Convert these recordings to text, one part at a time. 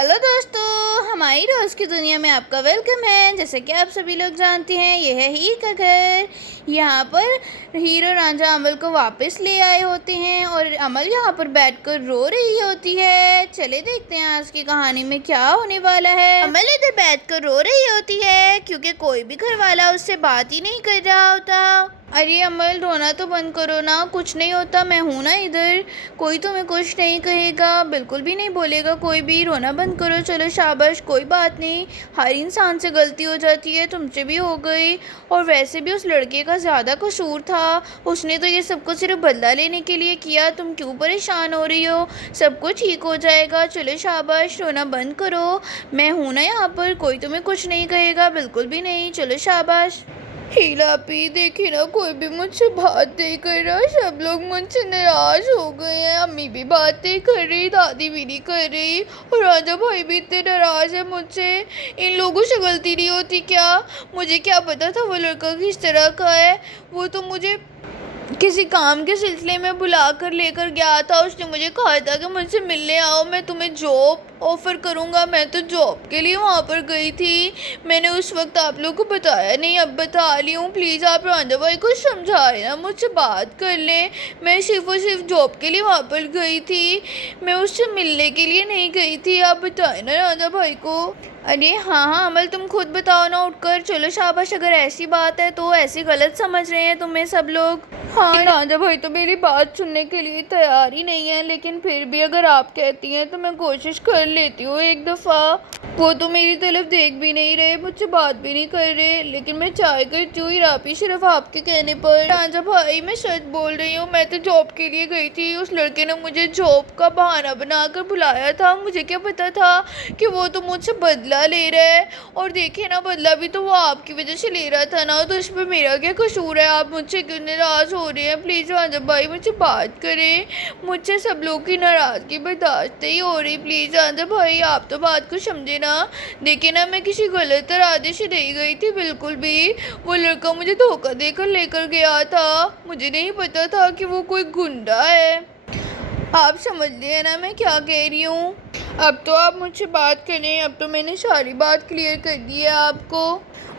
Hello दोस्तों, हमारी रोज़ की दुनिया में आपका वेलकम है। जैसे कि आप सभी लोग जानते हैं, यह है हीर का घर। यहाँ पर हीर और रांझा अमल को वापस ले आए होते हैं और अमल यहाँ पर बैठकर रो रही होती है। चले देखते हैं आज की कहानी में क्या होने वाला है। अमल इधर बैठकर रो रही होती है क्योंकि कोई भी घर वाला उससे बात ही नहीं कर रहा होता। अरे अमल, रोना तो बंद करो ना, कुछ नहीं होता, मैं हूँ ना इधर, कोई तुम्हें कुछ नहीं कहेगा, बिल्कुल भी नहीं बोलेगा कोई भी। रोना बंद करो, चलो शाबाश, कोई बात नहीं, हर इंसान से गलती हो जाती है, तुमसे भी हो गई। और वैसे भी उस लड़के का ज़्यादा कसूर था, उसने तो ये सब कुछ सिर्फ बदला लेने के लिए किया, तुम क्यों परेशान हो रही हो, सब कुछ ठीक हो जाएगा, चलो शाबाश, रोना बंद करो, मैं हूँ ना यहाँ पर, कोई तुम्हें कुछ नहीं कहेगा, बिल्कुल भी नहीं, चलो शाबाश। हीला पी, देखी ना, कोई भी मुझसे बात नहीं कर रहा, सब लोग मुझसे नाराज हो गए हैं, अम्मी भी बात नहीं कर रही, दादी भी नहीं कर रही, और राजा भाई भी इतने नाराज है मुझसे। इन लोगों से गलती नहीं होती क्या? मुझे क्या पता था वो लड़का किस तरह का है। वो तो मुझे किसी काम के सिलसिले में बुला कर लेकर गया था, उसने मुझे कहा था कि मुझसे मिलने आओ, मैं तुम्हें जॉब ऑफ़र करूँगा। मैं तो जॉब के लिए वहाँ पर गई थी, मैंने उस वक्त आप लोग को बताया नहीं, अब बता ली हूँ। प्लीज़ आप रांझा भाई को समझाए ना, मुझसे बात कर लें। मैं सिर्फ और सिर्फ जॉब के लिए वहाँ पर गई थी, मैं उससे मिलने के लिए नहीं गई थी, आप बताए ना रांझा भाई को। अरे हाँ अमल, तुम खुद बताओ ना उठकर, चलो शाबाश, अगर ऐसी बात है तो ऐसी गलत समझ रहे हैं तुम्हें सब लोग। हाँ रांझा भाई तो मेरी बात सुनने के लिए तैयार ही नहीं है, लेकिन फिर भी अगर आप कहती हैं तो मैं कोशिश कर लेती हूँ एक दफ़ा। वो तो मेरी तरफ देख भी नहीं रहे, मुझसे बात भी नहीं कर रहे, लेकिन मैं चाय करती हूँ रापी सिर्फ आपके कहने पर। रांझा भाई मैं सच बोल रही हूँ, मैं तो जॉब के लिए गई थी, उस लड़के ने मुझे जॉब का बहाना बनाकर बुलाया था, मुझे क्या पता था कि वो तो मुझसे बदला ले रहा है। और देखे ना, बदला भी तो वो आपकी वजह से ले रहा था ना, तो इस पर मेरा क्या कसूर है? आप मुझसे क्यों नाराज़ हो रहे हैं? प्लीज़ रांझा भाई मुझसे बात करें, मुझसे सब लोग की नाराज़गी बर्दाश्त नहीं हो रही। प्लीज़ रांझा भाई आप तो बात को समझे ना। देखिए ना, मैं किसी गलत इरादे से नहीं गई थी बिल्कुल भी, वो लड़का मुझे धोखा देकर लेकर गया था, मुझे नहीं पता था कि वो कोई गुंडा है। आप समझ लिए ना मैं क्या कह रही हूँ? अब तो आप मुझसे बात करें, अब तो मैंने सारी बात क्लियर कर दी है आपको,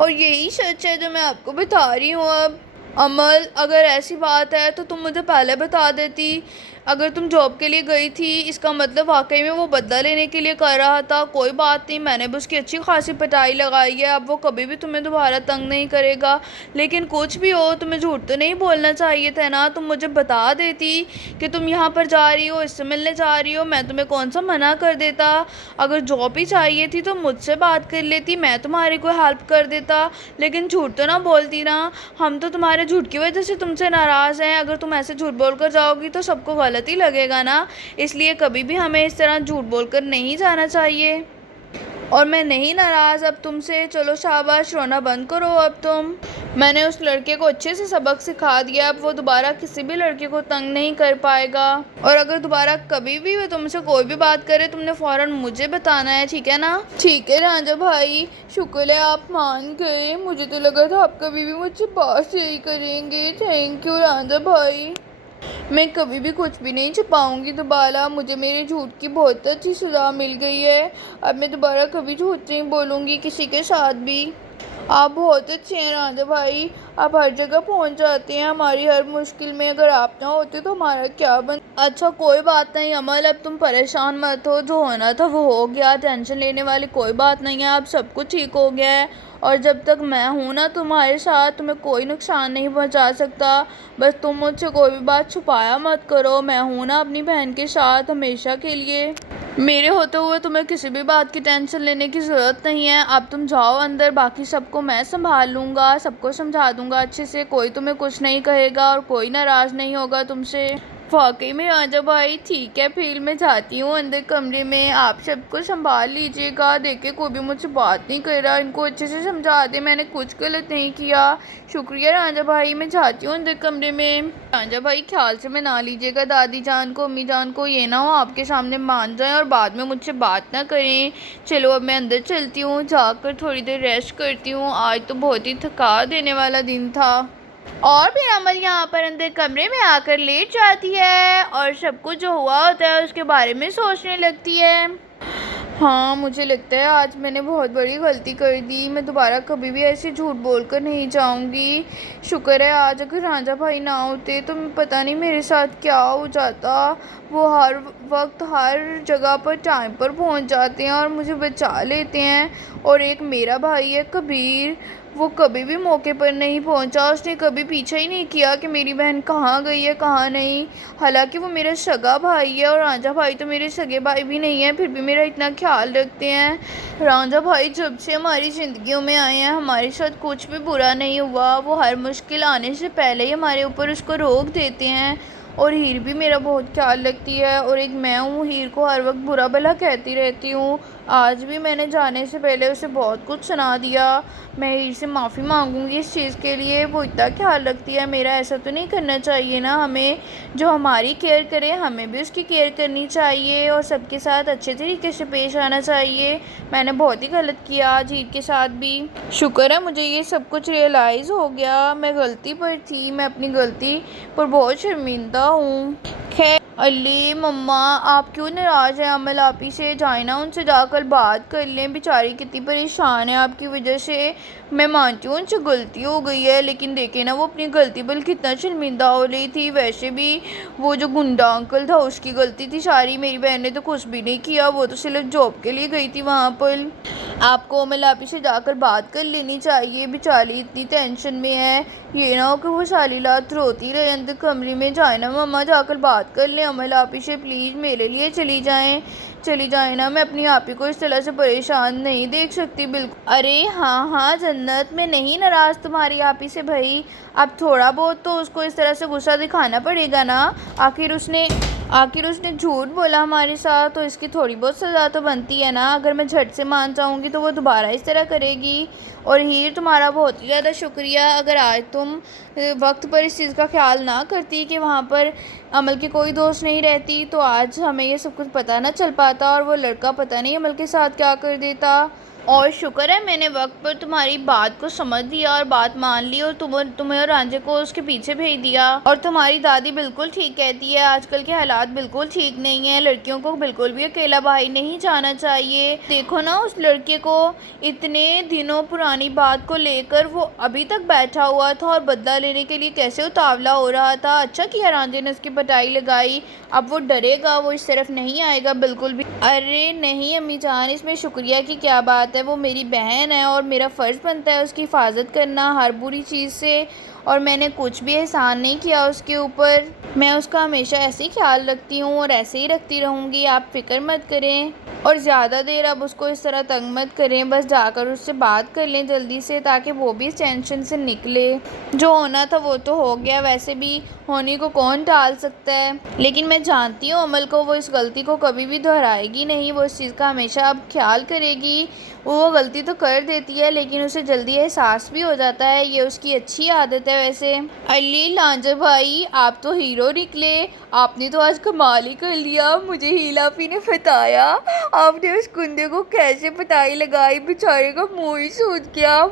और यही सच है जो मैं आपको बता रही हूँ अब। अमल, अगर ऐसी बात है तो तुम मुझे पहले बता देती। अगर तुम जॉब के लिए गई थी, इसका मतलब वाकई में वो बदला लेने के लिए कर रहा था। कोई बात नहीं, मैंने भी उसकी अच्छी खासी पिटाई लगाई है, अब वो कभी भी तुम्हें दोबारा तंग नहीं करेगा। लेकिन कुछ भी हो, तुम्हें झूठ तो नहीं बोलना चाहिए था ना, तुम मुझे बता देती कि तुम यहाँ पर जा रही हो, इससे मिलने जा रही हो, मैं तुम्हें कौन सा मना कर देता। अगर जॉब ही चाहिए थी तो मुझसे बात कर लेती, मैं तुम्हारी कोई हेल्प कर देता, लेकिन झूठ तो ना बोलती ना। हम तो तुम्हारे झूठ की वजह से तुमसे नाराज़ हैं, अगर तुम ऐसे झूठ बोलकर जाओगी तो सबको गलत ही लगेगा ना, इसलिए कभी भी हमें इस तरह झूठ बोलकर नहीं जाना चाहिए। और मैं नहीं नाराज़ अब तुमसे, चलो शाबाश, रोना बंद करो अब तुम। मैंने उस लड़के को अच्छे से सबक सिखा दिया, अब वो दोबारा किसी भी लड़के को तंग नहीं कर पाएगा, और अगर दोबारा कभी भी वो तुमसे कोई भी बात करे, तुमने फ़ौरन मुझे बताना है, ठीक है ना? ठीक है रांझा भाई, शुक्र है आप मान गए, मुझे तो लगा था आप कभी भी मुझसे बात नहीं करेंगे। थैंक यू रांझा भाई, मैं कभी भी कुछ भी नहीं छुपाऊंगी दोबारा, मुझे मेरे झूठ की बहुत अच्छी सज़ा मिल गई है, अब मैं दोबारा कभी झूठ नहीं बोलूँगी किसी के साथ भी। आप बहुत अच्छे हैं रांझा भाई, आप हर जगह पहुंच जाते हैं हमारी हर मुश्किल में, अगर आप ना होते तो हमारा क्या बन। अच्छा कोई बात नहीं अमल, अब तुम परेशान मत हो, जो होना था वो हो गया, टेंशन लेने वाली कोई बात नहीं है, अब सब कुछ ठीक हो गया है, और जब तक मैं हूँ ना तुम्हारे साथ, तुम्हें कोई नुकसान नहीं पहुँचा सकता। बस तुम मुझसे कोई भी बात छुपाया मत करो, मैं हूँ ना अपनी बहन के साथ हमेशा के लिए, मेरे होते हुए तुम्हें किसी भी बात की टेंशन लेने की ज़रूरत नहीं है। अब तुम जाओ अंदर, बाकी सबको मैं संभाल लूँगा, सबको समझा दूँगा अच्छे से, कोई तुम्हें कुछ नहीं कहेगा और कोई नाराज़ नहीं होगा तुमसे। वाकई में रांझा भाई ठीक है, फिर मैं जाती हूँ अंदर कमरे में, आप सबको संभाल लीजिएगा। देखे कोई भी मुझसे बात नहीं कर रहा, इनको अच्छे से समझा दे, मैंने कुछ गलत नहीं किया। शुक्रिया रांझा भाई, मैं जाती हूँ अंदर कमरे में। रांझा भाई ख्याल से मैं ना लीजिएगा दादी जान को, अम्मी जान को, ये ना हो आपके सामने मान जाएं और बाद में मुझसे बात ना करें। चलो अब मैं अंदर चलती हूँ, जाकर थोड़ी देर रेस्ट करती हूँ, आज तो बहुत ही थका देने वाला दिन था। और फिर अमल यहाँ पर अंदर कमरे में आकर लेट जाती है और सब कुछ जो हुआ होता है उसके बारे में सोचने लगती है। हाँ, मुझे लगता है आज मैंने बहुत बड़ी गलती कर दी। मैं दोबारा कभी भी ऐसे झूठ बोलकर नहीं जाऊँगी। शुक्र है आज अगर रांझा भाई ना होते तो पता नहीं मेरे साथ क्या हो जाता। वो हर वक्त हर जगह पर टाइम पर पहुंच जाते हैं और मुझे बचा लेते हैं। और एक मेरा भाई है कबीर, वो कभी भी मौके पर नहीं पहुंचा। उसने कभी पीछा ही नहीं किया कि मेरी बहन कहाँ गई है कहाँ नहीं। हालांकि वो मेरा सगा भाई है और रांझा भाई तो मेरे सगे भाई भी नहीं है, फिर भी मेरा इतना ख्याल रखते हैं। रांझा भाई जब से हमारी ज़िंदगियों में आए हैं हमारे साथ कुछ भी बुरा नहीं हुआ। वो हर मुश्किल आने से पहले ही हमारे ऊपर उसको रोक देते हैं। और हीर भी मेरा बहुत ख्याल रखती है। और एक मैं हूँ, हीर को हर वक्त बुरा भला कहती रहती हूँ। आज भी मैंने जाने से पहले उसे बहुत कुछ सुना दिया। मैं हीर से माफ़ी मांगूंगी इस चीज़ के लिए। वो इतना ख्याल रखती है मेरा, ऐसा तो नहीं करना चाहिए ना हमें। जो हमारी केयर करे हमें भी उसकी केयर करनी चाहिए और सबके साथ अच्छे तरीके से पेश आना चाहिए। मैंने बहुत ही गलत किया आज हीर के साथ भी। शुक्र है मुझे ये सब कुछ रियलाइज़ हो गया। मैं गलती पर थी, मैं अपनी गलती पर बहुत शर्मिंदा हूँ। खैर अली मम्मा, आप क्यों नाराज़ हैं अमल आपी से? जाए ना उनसे जाकर बात कर लें, बेचारी कितनी परेशान है आपकी वजह से। मैं मानती हूँ उनसे गलती हो गई है, लेकिन देखे ना वो अपनी गलती पर कितना शर्मिंदा हो रही थी। वैसे भी वो जो गुंडा अंकल था उसकी गलती थी सारी, मेरी बहन ने तो कुछ भी नहीं किया। वो तो सिर्फ जॉब के लिए गई थी वहाँ पर। आपको अमल आपी से जाकर बात कर लेनी चाहिए, बेचारी इतनी टेंशन में है। ये ना हो कि वो सारी रात रोती रहे अंदर कमरे में। जाए ना मम्मा, जाकर बात कर लें अमल आपी से, प्लीज़ मेरे लिए चली जाए ना। मैं अपनी आपी को इस तरह से परेशान नहीं देख सकती बिल्कुल। अरे हाँ हाँ जन्नत, मैं नहीं नाराज़ तुम्हारी आपी से भाई। अब थोड़ा बहुत तो उसको इस तरह से गुस्सा दिखाना पड़ेगा ना। आखिर उसने झूठ बोला हमारे साथ, तो इसकी थोड़ी बहुत सज़ा तो बनती है ना। अगर मैं झट से मान जाऊँगी तो वो दोबारा इस तरह करेगी। और हीर तुम्हारा बहुत ही ज़्यादा शुक्रिया। अगर आज तुम वक्त पर इस चीज़ का ख्याल ना करती कि वहाँ पर अमल के कोई दोस्त नहीं रहती तो आज हमें ये सब कुछ पता ना चल पाता और वो लड़का पता नहीं अमल के साथ क्या कर देता। और शुक्र है मैंने वक्त पर तुम्हारी बात को समझ लिया और बात मान ली और तुम्हें और रांझे को उसके पीछे भेज दिया। और तुम्हारी दादी बिल्कुल ठीक कहती है, आजकल के हालात बिल्कुल ठीक नहीं है। लड़कियों को बिल्कुल भी अकेला बाहर नहीं जाना चाहिए। देखो ना उस लड़के को, इतने दिनों पुरानी बात को लेकर वो अभी तक बैठा हुआ था और बदला लेने के लिए कैसे उतावला हो रहा था। अच्छा किया रांझे ने उसकी पिटाई लगाई। अब वो डरेगा, वो इस तरफ नहीं आएगा बिल्कुल भी। अरे नहीं अम्मी जान, इसमें शुक्रिया की क्या बात है। वो मेरी बहन है और मेरा फ़र्ज़ बनता है उसकी हिफाजत करना हर बुरी चीज़ से। और मैंने कुछ भी एहसान नहीं किया उसके ऊपर। मैं उसका हमेशा ऐसे ही ख्याल रखती हूँ और ऐसे ही रखती रहूँगी, आप फ़िक्र मत करें। और ज़्यादा देर अब उसको इस तरह तंग मत करें, बस जाकर उससे बात कर लें जल्दी से, ताकि वो भी इस टेंशन से निकले। जो होना था वो तो हो गया, वैसे भी होने को कौन टाल सकता है। लेकिन मैं जानती हूँ अमल को, वो इस गलती को कभी भी दोहराएगी नहीं। वो इस चीज़ का हमेशा अब ख्याल करेगी। वो गलती तो कर देती है लेकिन उसे जल्दी एहसास भी हो जाता है, ये उसकी अच्छी आदत है। वैसे अली लांजा भाई, आप तो हीरो निकले। आपने तो आज कमाल ही कर लिया। मुझे हीलाफी ने बताया आपने उस कुंदे को कैसे पिटाई लगाई, बेचारे का मुँह ही सूज गया।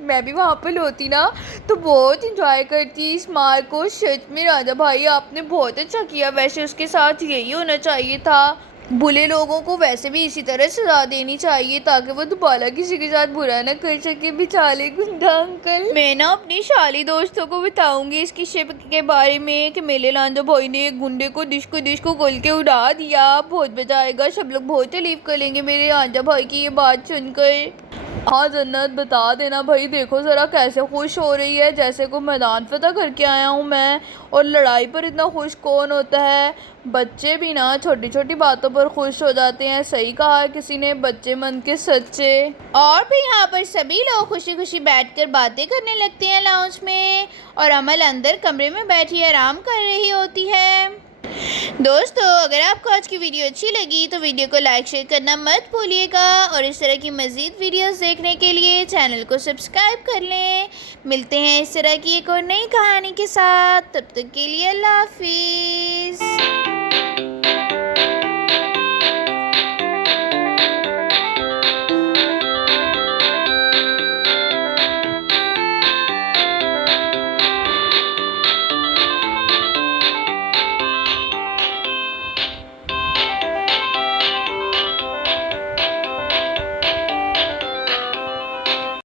मैं भी वहाँ पर होती ना तो बहुत इंजॉय करती इस मार को। सच में राजा भाई आपने बहुत अच्छा किया। वैसे उसके साथ यही होना चाहिए था। बुरे लोगों को वैसे भी इसी तरह सजा देनी चाहिए ताकि वो दोबारा किसी के साथ बुरा ना कर सके, बेचारे गुंडा अंकल। मैं ना अपनी शाली दोस्तों को बताऊंगी इस किस्से के बारे में कि मेरे लांजा भाई ने एक गुंडे को डिश को खोल के उड़ा दिया। बहुत मजा आएगा, सब लोग बहुत तारीफ करेंगे मेरे लांजा भाई की ये बात सुनकर। हाँ जन्नत, बता देना भाई। देखो ज़रा कैसे खुश हो रही है, जैसे को मैदान फतह करके आया हूँ मैं। और लड़ाई पर इतना खुश कौन होता है? बच्चे भी ना छोटी छोटी बातों पर खुश हो जाते हैं। सही कहा है किसी ने, बच्चे मन के सच्चे। और भी यहाँ पर सभी लोग खुशी खुशी बैठकर बातें करने लगते हैं लाउंज में, और अमल अंदर कमरे में बैठी आराम कर रही होती है। दोस्तों अगर आपको आज की वीडियो अच्छी लगी तो वीडियो को लाइक शेयर करना मत भूलिएगा, और इस तरह की मज़ीद वीडियोस देखने के लिए चैनल को सब्सक्राइब कर लें। मिलते हैं इस तरह की एक और नई कहानी के साथ, तब तक के लिए अल्लाह हाफिज़।